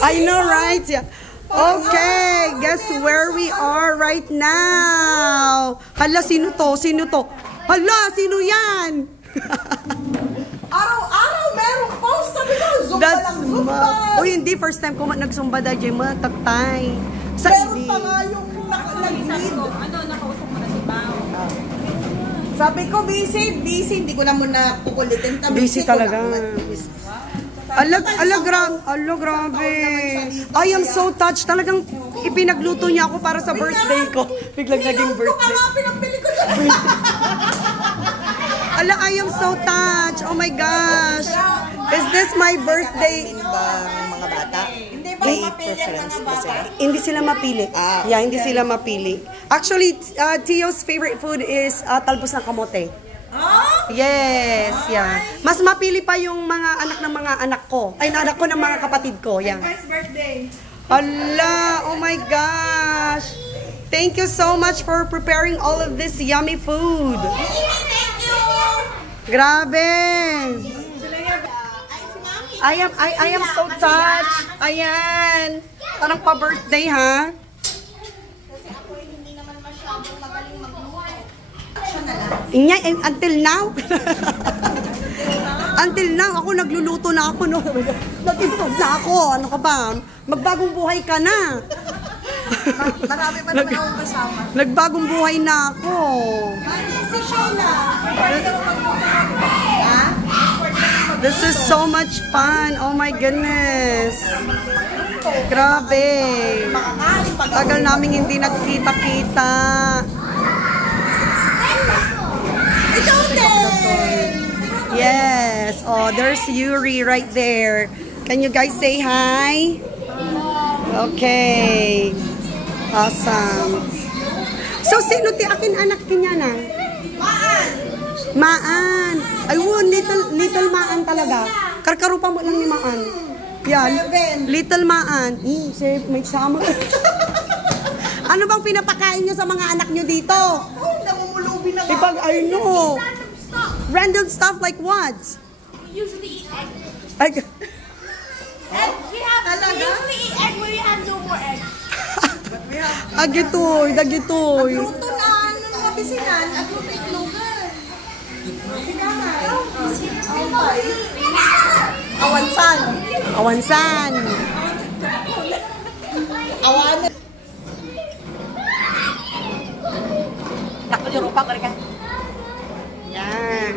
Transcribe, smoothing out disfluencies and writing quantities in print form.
I know, right? Yeah. Okay, guess where we are right now? Hala, sino to? Sino to? Hala, sino yan? Araw-araw merong post. Sabi ko, Zumba lang, Zumba. O hindi, first time ko nagsumba dahil matagtay. Meron pa nga yung nag-lead. Nakausap mo na si Bao. Sabi ko, busy. Hindi ko na muna kukulitin. Busy talaga. Grabe. I am so touched. Talagang ipinagluto niya ako para sa birthday ko. Biglang naging birthday. Pinambili ko dyan. I am so touched. Oh my gosh. Is this my birthday? Mga bata? Hindi ba mapili ang mga bata? Hindi sila mapili. Yeah, hindi sila mapili. Actually, Tio's favorite food is talbos ng kamote. Yes, yeah. Mas mapili pa yung mga anak ng mga anak ko. Ay, anak ko ng mga kapatid ko. Yeah. First birthday. Hala, oh my gosh. Thank you so much for preparing all of this yummy food. Thank you. Grabe. I am so touched. Ayan. Parang pa-birthday, ha? Kasi ako hindi naman masyadong magaling magluto. Until now? Until now, ako nagluluto na ako, no? Nag-improve na ako. Ano ka ba? Magbagong buhay ka na. Marami pa naman akong kasama. Nagbagong buhay na ako. Si Sheila. This is so much fun. Oh my goodness. Grabe. Tagal namin hindi nagkita-kita. Ikaw din. Yes. Oh, there's Yuri right there. Can you guys say hi? Okay. Awesome. So, sino ti akin anak niya na? Maan. Ayun, little Maan talaga. Karkarupa mo lang ni Maan. Yan. Little Maan. May sama. Ano bang pinapakain nyo sa mga anak nyo dito? Namumulubi na nga. Ipag, I know. Random stuff like what? We usually eat egg. Like, And we usually eat egg when we have no more egg. agitoy, dagitoy. Luto na mga bisinan. Agluto itlogan. Awansan. Awansan. Awan. Takot yung rupa ka rin ka. Yan.